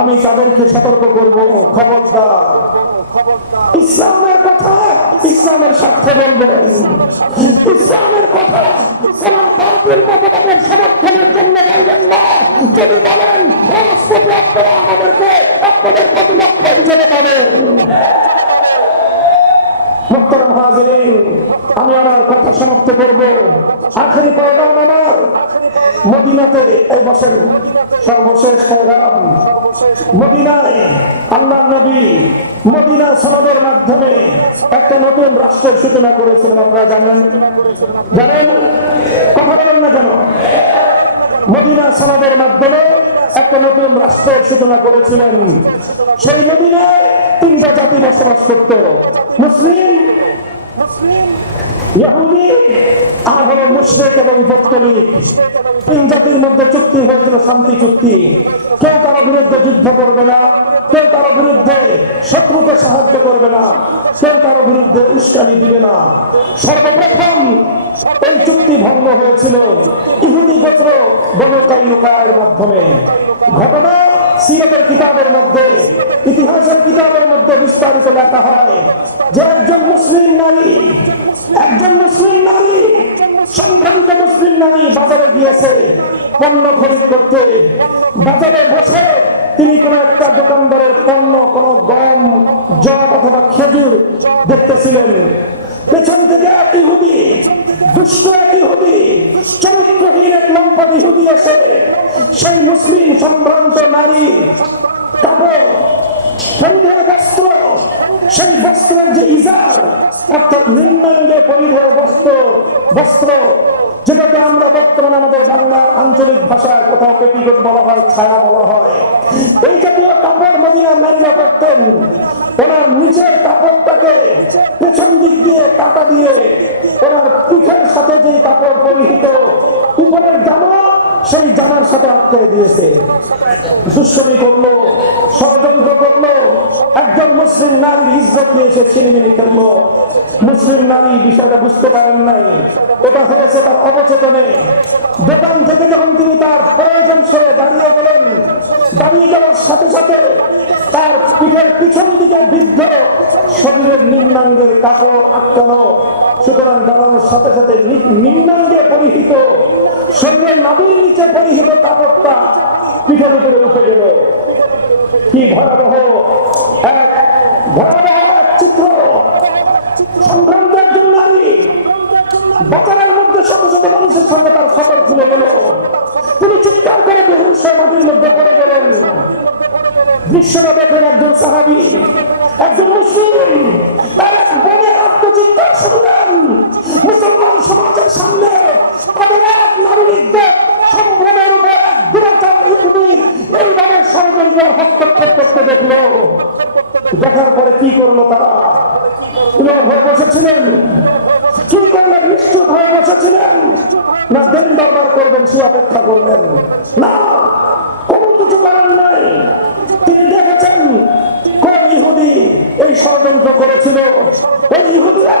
আমি তাদেরকে সতর্ক করব, খবরদার ইসলামের কথা ইসলামের স্বার্থে বলবেন, ইসলামের কথা কোন পাপের মতবাদের সমর্থনের জন্য বলবেন না। যদি বলেন রাজপথে আপনারা আমাদেরকে আপনাদের প্রতিপক্ষ হিসেবে পাবেন। মুহতারাম হাজিরিন, আমি আমার কথা সমাপ্ত করব। আখেরি পয়গাম আমার মদিনাতে, এই বছর সর্বশেষ পয়গাম মদিনায়। আল্লাহ নবী মদিনা সনদের মাধ্যমে একটা নতুন রাষ্ট্রের সূচনা করেছিলেন। আপনারা জানেন? কথা বলেন না কেন? মদিনা সনদের মাধ্যমে একটা নতুন রাষ্ট্রের সূচনা করেছিলেন। সেই মদিনায় তিনটা জাতি বসবাস করত, মুসলিম, ইহুদি আর হলো মুশরিক এবং পত্তলিক। তিন জাতির মধ্যে চুক্তি হয়েছিল, শান্তি চুক্তি। কেউ কারো বিরুদ্ধে যুদ্ধ করবে না, কেউ কারো বিরুদ্ধে শত্রুকে সাহায্য করবে না, কেউ কারো বিরুদ্ধে উস্কানি দিবে না। সর্বপ্রথম এই চুক্তি ভঙ্গ হয়েছিল ইহুদি গোত্র বনু কাইনুকার মাধ্যমে। ঘটনা সিরাতের কিতাবের মধ্যে, ইতিহাসের কিতাবের মধ্যে বিস্তারিত লেখা হয় যে একজন মুসলিম নারী সম্ভ্রান্ত মুসলিম নারী বাজারে গিয়েছে পণ্য খরিদ করতে। বাজারে বসে তিনি কোন একটা দোকানদারের পণ্য, কোন গম, জব অথবা খেজুর দেখতেছিলেন। পেছন থেকে এক ইহুদি, দুষ্ট এক ইহুদি, চরিত্রহীন এক লম্পট ইহুদি এসে সেই মুসলিম সম্ভ্রান্ত নারী কাপড়, পরিধেয় বস্ত্র, সেই বস্ত্রের যে ইজার অর্থাৎ নিম্নাঙ্গে পরিধেয় বস্ত্র, যেটাকে আমরা বর্তমানে আমাদের বাংলার আঞ্চলিক ভাষায় কোথাও পেটিকোট বলা হয়, ছায়া বলা হয়, এই জাতীয় কাপড় মদিনার নারীরা পরতেন। ওনার নিচের কাপড়টাকে পেছন দিক দিয়ে কাটা দিয়ে ওনার পিঠের সাথে যে কাপড় পরিহিত উপরের জামা, সেই জামার সাথে আটকে দিয়েছে। দুষ্কর্মী করলো, ষড়যন্ত্র করলো, একজন মুসলিম নারীর ইজ্জত নিয়ে এসে ছিনিমিনি খেললো। মুসলিম নারী বিষয়টা বুঝতে পারেন নাই, এটা হয়েছে তার অবচেতনে। দোকান থেকে যখন তিনি তার প্রয়োজন সরে দাঁড়িয়ে গেলেন, দাঁড়িয়ে যাওয়ার সাথে সাথে তার পিঠের পিছন দিকে বৃদ্ধ শরীরের নিম্নাঙ্গের কাপড় আটকানো। সুতরাং দাঁড়ানোর সাথে সাথে নিম্নাঙ্গে পরিহিত, শরীরের নাভির নিচে পরিহিত কাপড়টা পিঠের উপরে উঠে গেল। কি ভয়াবহ এক চিত্র! সংক্রান্ত একজন নারী বাজারের মধ্যে শত শত মানুষের সঙ্গে তার খবর খুলে গেল। তিনি চিৎকার করে বেহুশ হয়ে মাটির মধ্যে পড়ে গেলেন। দৃশ্যটা দেখলেন একজন সাহাবী, একজন মুসলিম, তার এক বোনের আত্মচিৎকার শুনলেন। মুসলমান সমাজের সামনে তাদের এক নারীর সম্ভ্রমের উপর এক দুরাচার ইহুদি এইভাবে ষড়যন্ত্রের হস্তক্ষেপ করতে দেখলো। দেখার পরে কি করলো তারা? ভয় বসেছিলেন। কি করলেন? নিশ্চয় ভয় বসেছিলেন না দিন দরবার করবেন সে অপেক্ষা করলেন না, কোনো কিছু করার নাই। তিনি দেখেছেন কোন ইহুদি এই ষড়যন্ত্র করেছিল। ওই ইহুদিরা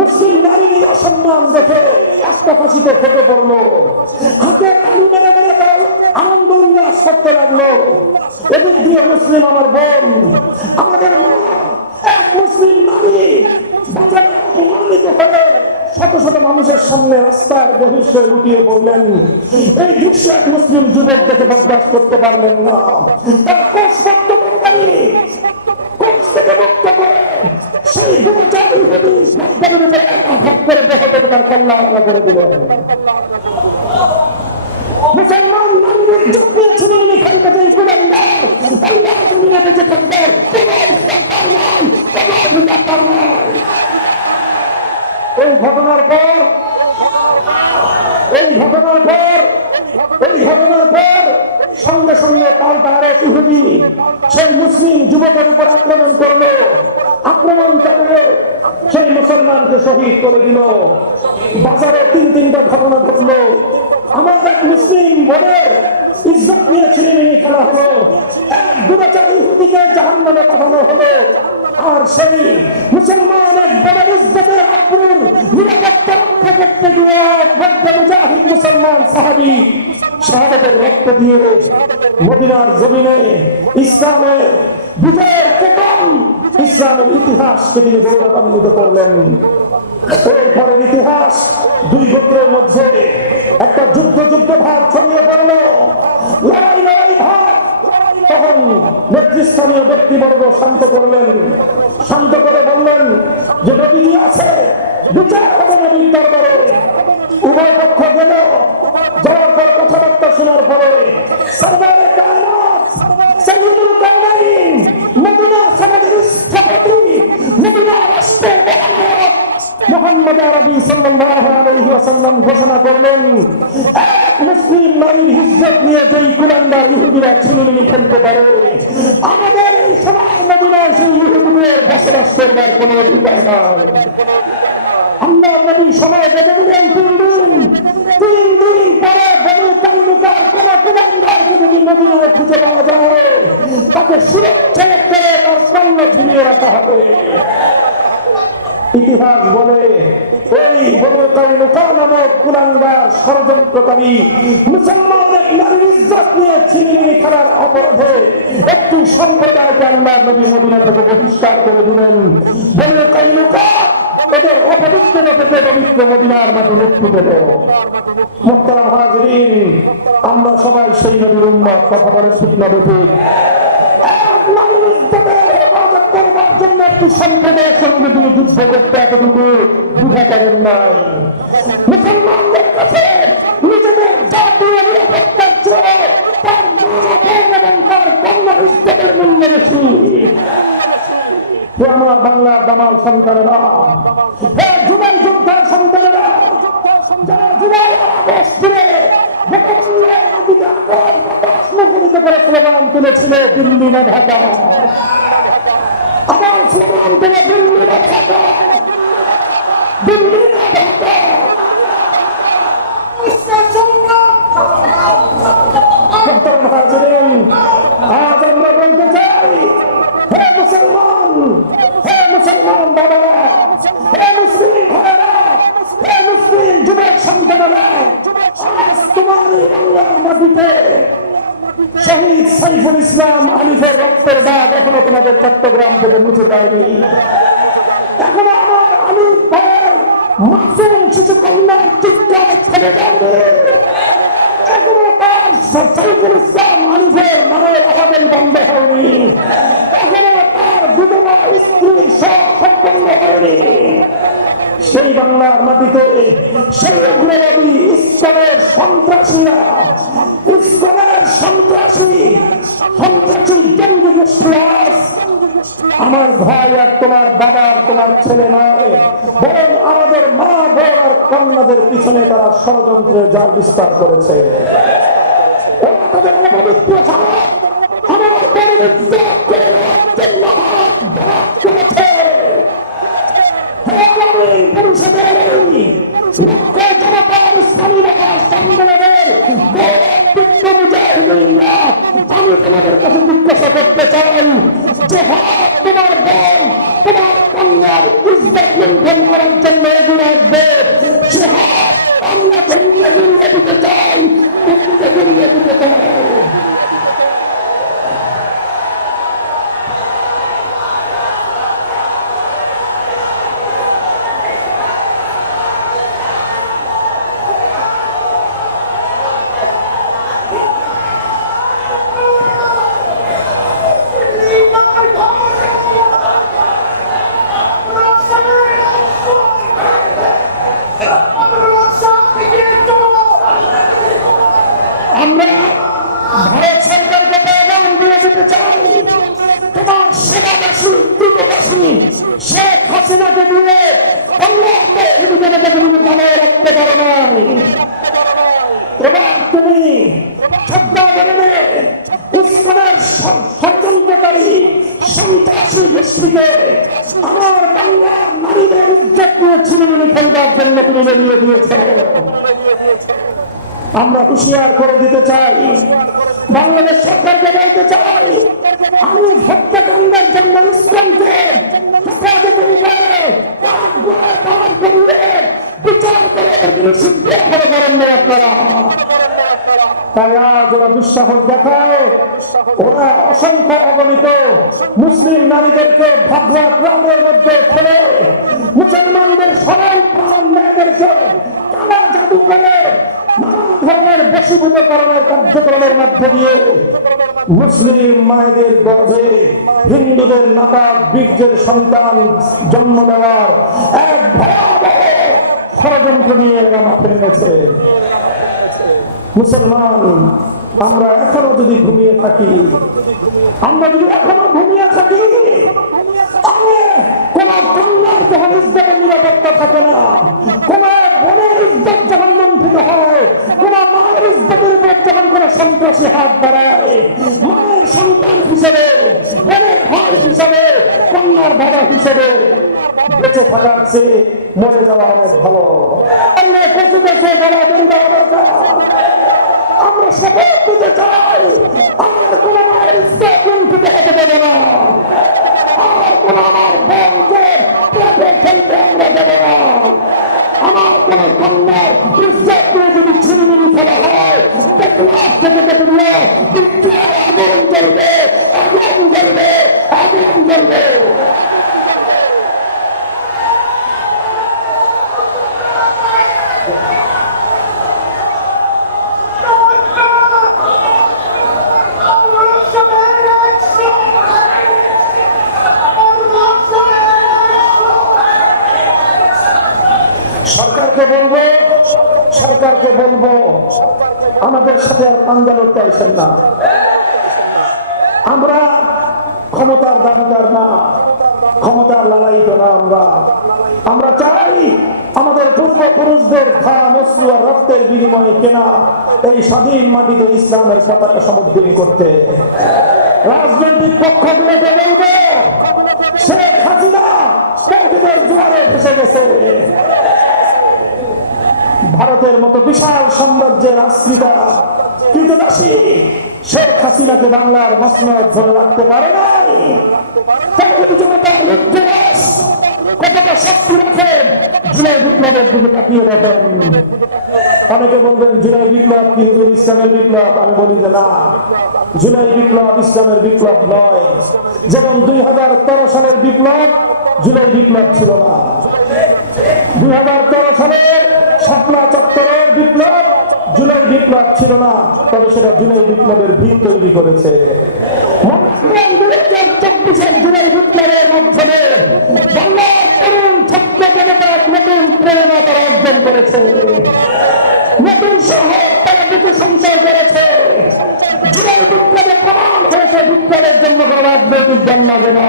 মুসলিম নারীর অসম্মান দেখে আস্তাফাসিতে ফেটে পড়লো, হাতে তালি মেরে মেরে তারা আনন্দ উল্লাস করতে লাগলো। এদিক দিয়ে মুসলিম আমার বোন, আমাদের মা, এক মুসলিম নারী বাজারে অপমানিত হয়ে শত শত মানুষের সামনে রাস্তার বেহুশ হয়ে লুটিয়ে পড়লেন। এই দৃশ্য এক মুসলিম যুবক দেখে বরদাস্ত করতে পারলেন না। তার কোষ থেকে মুক্ত করে সেই দুচার ইহুদি রাস্তার উপরে আঘাত করে দেহটাকে তার কল্যাণ আলাদা করে দিলেন। মুসলমান নারীর ইজ্জত নিয়ে ছিনিমিনি খেলতে চাই ইসলামদার, আল্লাহ জমিনে বেঁচে থাকবে এই ঘটনার পর সঙ্গে সঙ্গে পাল্টা আরেক ইহুদি সেই মুসলিম যুবকের উপর আক্রমণ করলো। আক্রমণ চালিয়ে সেই মুসলমানকে শহীদ করে দিল। বাজারে তিনটা ঘটনা ঘটলো। আমার এক মুসলিম বোনের ইজ্জত নিয়ে ছিনিমিনি খেলা হলো, এক দুরাচার ইহুদিকে জাহান্নামে পাঠানো হলো। আর সেই মুসলমান এক বড় ইজ্জতের আব্রুর নিরাপত্তা রক্ষা করতে গিয়ে মুজাহিদ মুসলমান সাহাবী শাহাদাতের রক্ত দিয়ে মদিনার জমিনে ইসলামের বিজয়ের কেতন, ইসলামের ইতিহাসকে তিনি গৌরবান্বিত করলেন। এরপরের ইতিহাস, দুই গোত্রের মধ্যে একটা যুদ্ধ ভাব ছড়িয়ে পড়ল, লড়াই ভাব। তখন নেতৃস্থানীয় ব্যক্তিবর্গ শান্ত করলেন, শান্ত করে বললেন যে নবীজি আছে, বিচার হবে নবীর দরবারে। উভয় পক্ষ গেল, যাওয়ার পর কথাবার্তা শোনার পরে সরদারে কায়নাত সাইয়্যিদুল কাওনাইন, মদিনা সমাজের স্থপতি, মদিনা রাষ্ট্রের মহানায়ক মুহাম্মদ আরবি সাল্লাল্লাহু আলাইহি ওয়াসাল্লাম ঘোষণা করলেন, এক মুসলিম নারীর ইজ্জত নিয়ে যেই কুলাঙ্গার ইহুদিরা ছিনিমিনি খেলতে পারে, আমাদের এই সমাজ মদিনায় সেই ইহুদিদের বসবাস করবার কোনো অধিকার নাই। আল্লাহ নবী সময় বেঁধে দিলেন 3 দিন। 3 দিন পরে বনু কাইনুকার কোন কুলাঙ্গারকে যদি মদিনায় খুঁজে পাওয়া যায়, তাকে সুরক্ষা করে তার স্বর্ণ ঝুলিয়ে রাখা হবে। ইতিহাস বলে এই বনু কাইনুকা নামক কুলাঙ্গার ষড়যন্ত্রকারী মুসলমানের নারীর ইজ্জত নিয়ে ছিনিমিনি খেলার অপরাধে একটি সম্প্রদায়কে আল্লাহ নবী মদিনা থেকে বহিষ্কার করে দিলেন। বনু কাইনুকা এদের অপবিত্রতা থেকে পবিত্র মদিনার মাঝে মুক্তি পেল। মুহতারাম হাজিরিন, আমরা সবাই সেই নবীর উম্মত, কথা বলে ঠিক না বেঠিক? এক নারীর ইজ্জতের হেফাজত করবার জন্য একটি সম্প্রদায়ের সঙ্গে তিনি যুদ্ধ করতে এতটুকু দ্বিধা করেন নাই। মুসলমানদের কাছে নিজেদের জাতীয় নিরাপত্তার চেয়ে তার মা বোন এবং তার কন্যা ইজ্জতের মূল্য বেশি। হে আমার বাংলার দামাল সন্তানেরা, হে জুলাই যোদ্ধার সন্তানেরা, যারা জুলাই আগস্টে মুখরিত করে স্লোগান তুলেছিল দিল্লি না ঢাকা, আমার স্লোগান তুলে দিল্লি না ঢাকা, দিল্লি না ঢাকা। আজ আমরা বলতে চাই, হে মুসলমান, হে মুসলমান বাবারা, হে মুসলিম ভাইরা, হে মুসলিম যুবক সন্তানেরা, আজ তোমার এই বাংলার মাটিতে শহীদ সাইফুল ইসলাম আলিফের রক্তের দাগ এখনো তোমাদের চট্টগ্রাম থেকে মুছে দেয়নি। এখনো আমার আলিফ ভাইয়ের মাসুম শিশু কন্যার চিৎকার থেমে যাবে। এখনো তার সাইফুল ইসলাম আলিফের মায়ের আবাদের বন্ধ হয়নি। এখনো তার বিধবা স্ত্রীর সব সম্পন্ন হয়নি। সেই বাংলার মাটিতে সেই উগ্রবাদী ইসলামের সন্ত্রাসীরা, ইসলামের সন্ত্রাসী জঙ্গি গোষ্ঠী আজ আমার ভাই আর তোমার বাবা, তোমার ছেলে নয়, বরং আমাদের মা বোন আর কন্যাদের পিছনে তারা ষড়যন্ত্রের জাল বিস্তার করেছে। আমি তোমাদের কাছে জিজ্ঞাসা করতে চাই যে তোমার বোন, তোমার কন্যার ইজ্জত লঙ্ঘন করার জন্য এগিয়ে আসবে, সে আমরা ঘুরিয়ে দিতে চাই, ঘুরিয়ে দিতে চাই। আমরা ভারত সরকারকে পেগাম দিয়ে যেতে চাই, তোমার সেবাবাসী দূতবাসী শেখ হাসিনাকে দিয়ে বাংলাদেশে রাখতে পারো নাই। এবার তুমি ইসলামের ষড়যন্ত্রকারী সন্ত্রাসী গোষ্ঠীকে আমার বাংলার নারীদের ইজ্জত নিয়ে ছিনিমিনি খেলবার জন্য তুমি বেরিয়ে দিয়েছ। আমরা হুঁশিয়ার করে দিতে চাই, বাংলাদেশ সরকারকে বলতে চাই, আমি হত্যাকাণ্ডের জন্য ইসলামকে বিচার করে সিদ্ধ করে করেন না আপনারা। তাই আজ ওরা দুঃসাহস দেখায়, ওরা অসংখ্য অগণিত মুসলিম নারীদেরকে ভাবনা গ্রামের মধ্যে ফেলে মুসলমানদের সরল প্রাণ মেয়েদেরকে কালা জাদু করে নানা ধরনের বশীভূতকরণের কার্যক্রমের মধ্যে দিয়ে মুসলিম মায়েদের গর্ভে হিন্দুদের নাপাক বীর্যের সন্তান জন্ম দেওয়ার এক ভয়াবহ ষড়যন্ত্র নিয়ে এরা মাঠে নেমেছে। মুসলমান, আমরা এখনো যদি ঘুমিয়ে থাকি, কোন কন্যার যখন ইজ্জতের নিরাপত্তা থাকে না, কোন বোনের ইজ্জত যখন লুণ্ঠিত হয়, কোন মায়ের ইজ্জতের উপর যখন কোন সন্ত্রাসী হাত বাড়ায়, মায়ের সন্তান হিসেবে, বোনের ভাই হিসেবে, কন্যার বাবা হিসেবে বেঁচে থাকার চেয়ে মরে যাওয়া অনেক ভালো। আমরা কচু দেশে গলা বেরিয়ে দেওয়া দরকার। আমরা শপথ দিতে চাই, আমার কোন মায়ের ইজ্জত লুণ্ঠিত হতে দেব না, আমার কোন আমার বোনকে পেটে ফেলতে আমরা দেব না, আমার কোন কন্যার ইজ্জত নিয়ে যদি ছিনিমিনি ফেলা হয়, দেখলাম থেকে দেখলে আগুন জ্বলবে, আগুন জ্বলবে, আগুন জ্বলবে। সরকারকে বলবো আমাদের সাথে আর পাঞ্জা লড়তে আসেন না। আমরা ক্ষমতার দাবিদার না, ক্ষমতার লালায়িত না। আমরা চাই আমাদের পূর্বপুরুষদের ঘাম, অশ্রু আর রক্তের বিনিময়ে কেনা এই স্বাধীন মাটিতে ইসলামের পতাকা সমুদ্রীন করতে। রাজনৈতিক পক্ষগুলোকে বলবো, শেখ হাসিনা শহীদের জোয়ারে ভেসে গেছে। ভারতের মতো বিশাল সাম্রাজ্যের আশ্রিতা কৃতদাসী শেখ হাসিনাকে বাংলার মসনদ ধরে রাখতে পারে নাই। কতটা শক্তি রাখেন জুলাই বিপ্লবের দিকে তাকিয়ে দেখেন। অনেকে বলবেন জুলাই বিপ্লব কি হুজুর ইসলামের বিপ্লব? আমি বলি যে না, জুলাই বিপ্লব ইসলামের বিপ্লব নয়। যেমন 2013 সালের বিপ্লব জুলাই বিপ্লব ছিল না। 2013 সালের শাপলা চত্বরের বিপ্লব জুলাই বিপ্লব ছিল না, তবে সেটা জুলাই বিপ্লবের ভিত তৈরি করেছে। জুলাই বিপ্লবের মাধ্যমে বাংলার তরুণ ছাত্র জনতা নতুন প্রেরণা তারা অর্জন করেছে, নতুন সাহস তারা বুকে সঞ্চয় করেছে। জুলাই বিপ্লবে প্রমাণ হয়েছে বিপ্লবের জন্য কোনো রাজনৈতিক দল লাগে না।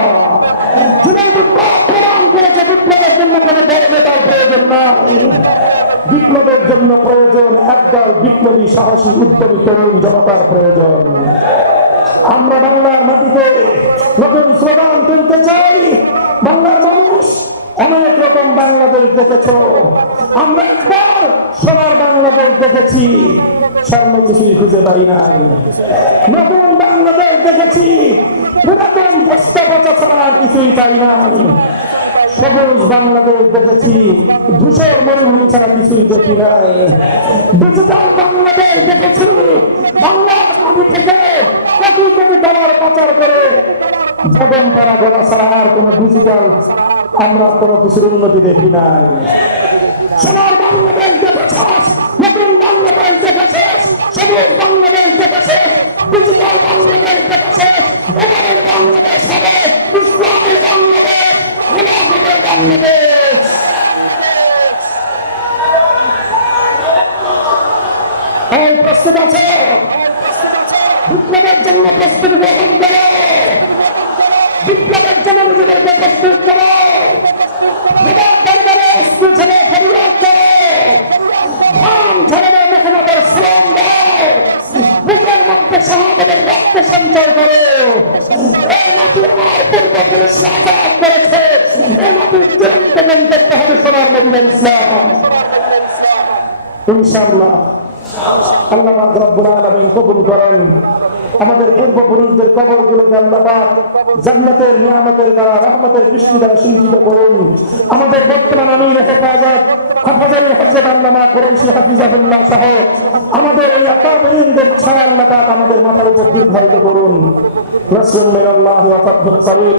জুলাই বিপ্লব প্রমাণ করেছে বিপ্লবের জন্য কোনো বড় নেতার প্রয়োজন নাই। বিপ্লবের জন্য প্রয়োজন একদল বিপ্লবী সাহসী উদ্যমী তরুণ জনতার প্রয়োজন। আমরা বাংলার মাটিতে নতুন স্লোগান তুলতে চাই। বাংলার মানুষ অনেক রকম বাংলাদেশ দেখেছ, আমরা একবার সোনার বাংলাদেশ দেখেছি, স্বর্ণ কিছুই খুঁজে পাই নাই। নতুন বাংলাদেশ দেখেছি, পুরাতন বস্তা পচা ছাড়া আর কিছুই পাই নাই। সবুজ বাংলাদেশ দেখেছি, ধূসর মরুভূমি ছাড়া কিছুই দেখি নাই। ডিজিটাল বাংলাদেশ দেখেছি, বাংলার মাটি থেকে কোটি কোটি ডলার পাচার করে জগন করা করা ছাড়া আর কোন ডিজিটাল আমরা কোনো কিছুর উন্নতি দেখি নাই। সোনার বাংলাদেশ দেখেছিস, নতুন বাংলাদেশ দেখেছিস, সবুজ বাংলাদেশ দেখেছিস, ডিজিটাল বাংলাদেশ দেখেছিস। এবারের বাংলাদেশ হবে ইসলামের বাংলাদেশ, খেলাফতের বাংলাদেশ। এই প্রস্তুত আছে? বিপ্লবের জন্য প্রস্তুতি গ্রহণ করো, বিপ্লবের জন্য নিজেদেরকে প্রস্তুত করো। বুকের মধ্যে শাহাদাতের রক্ত সঞ্চয় করো। এই মাটি আমার পূর্বপুরুষ আজাদ করেছে, এই মাটির জীবন্ত গন্তব্য হবে সোনার মদিনা ইসলাম। ইনশাআল্লাহ আল্লাহ পাক রব্বুল আলামিন কবুল করেন। আমাদের পূর্বপুরুষদের কবরগুলোকে আল্লাহ পাক জান্নাতের নিয়ামতের দ্বারা, রহমতের বৃষ্টি দ্বারা সিঞ্চিত করুন। আমাদের বর্তমান আমির হেফাজত হাফেজাই হযরত আল্লামা কুরাইশি হাফিজাহুল্লাহ সহ আমাদের এই আকাবিরদের ছায়া আল্লাহ পাক আমাদের মাথার উপর দীর্ঘায়িত করুন। রাসূলুল্লাহ ওয়া ফাতহুল করিম।